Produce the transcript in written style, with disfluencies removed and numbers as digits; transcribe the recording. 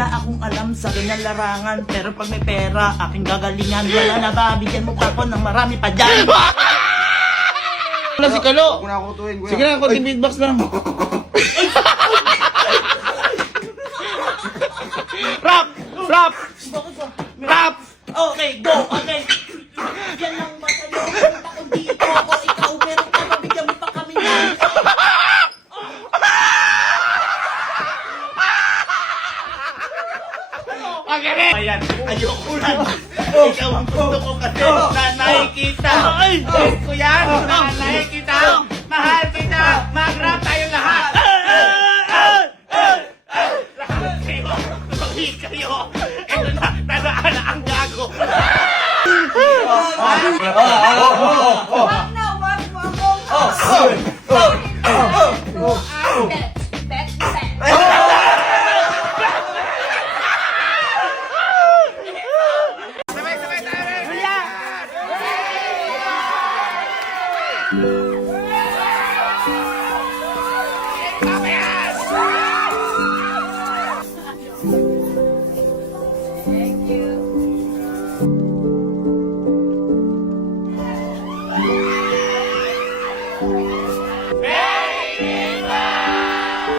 Wala akong alam sa ganyan larangan, pero pag may pera, aking gagalingan. Wala na ba, bigyan mo pa ako ng marami pa dyan. Wala si Kalo. Huwag na ako tuwin, kuya. Sige na, konting beatbox lang. Rap! Rap! Rap! Okay, go! Okay! Yan lang matalo. Ako dito o ikaw, meron ka ba, bigyan mo pa kami yan. Ayan, ayoko lang. Ikaw ang gusto ko kasi na nakikita. Gusto ko yan, na nakikita. Mahal kita, mag-rap tayong lahat. Lahat kayo, tuloy kayo. Ito na, tandaan na ang gago. Wag na, wag mo akong Sabay tayo rin!